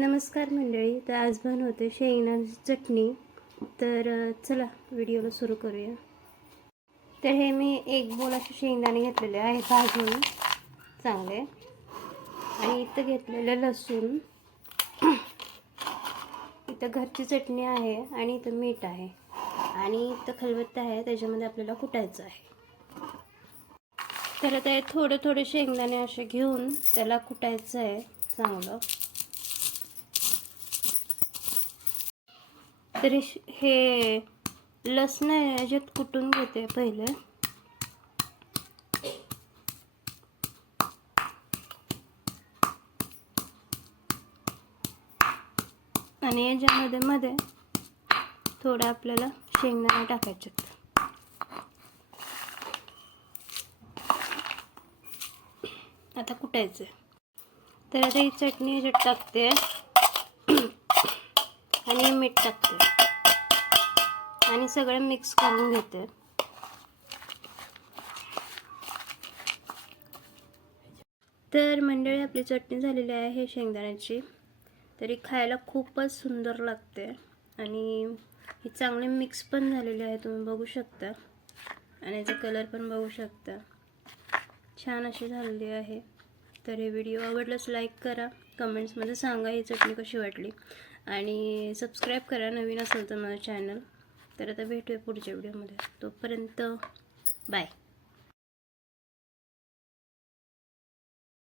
नमस्कार मंडळी. तर आज बनवते शेंगदाण्याची चटणी. तर चला व्हिडिओला सुरू करूया. तर हे मी एक बोल असे शेंगदाणे घेतलेले आहे भाजून चांगले, आणि इथं घेतलेलं लसूण, इथं घरची चटणी आहे, आणि इथं मीठ आहे, आणि इथं खलबत्ता आहे, त्याच्यामध्ये आपल्याला कुटायचं आहे. तर आता थोडे थोडे शेंगदाणे असे घेऊन त्याला कुटायचं आहे चांगलं. तर हे लसूण याच्यात कुटून घेते पहिले. आणि याच्यामध्ये मध्ये थोडं आपल्याला शेंगदाणे टाकायचे. आता कुटायचं. तर आता ही चटणी याच्यात टाकते आणि मीठ टाकते आणि सगळं मिक्स करून घेते. तर मंडळी आपली चटणी झालेली आहे शेंगदाण्याची. तरी खायला खूपच सुंदर लागते आणि ही चांगली मिक्स पण झालेली आहे, तुम्ही बघू शकता, आणि याचा कलर पण बघू शकता, छान अशी झालेली आहे. तर हे व्हिडिओ आवडल्यास लाईक करा, कमेंट्समध्ये सांगा ही चटणी कशी वाटली, आणि सबस्क्राईब करा नवीन असेल तर माझं चॅनल. तर आता भेटूया पुढच्या व्हिडिओमध्ये. तोपर्यंत बाय.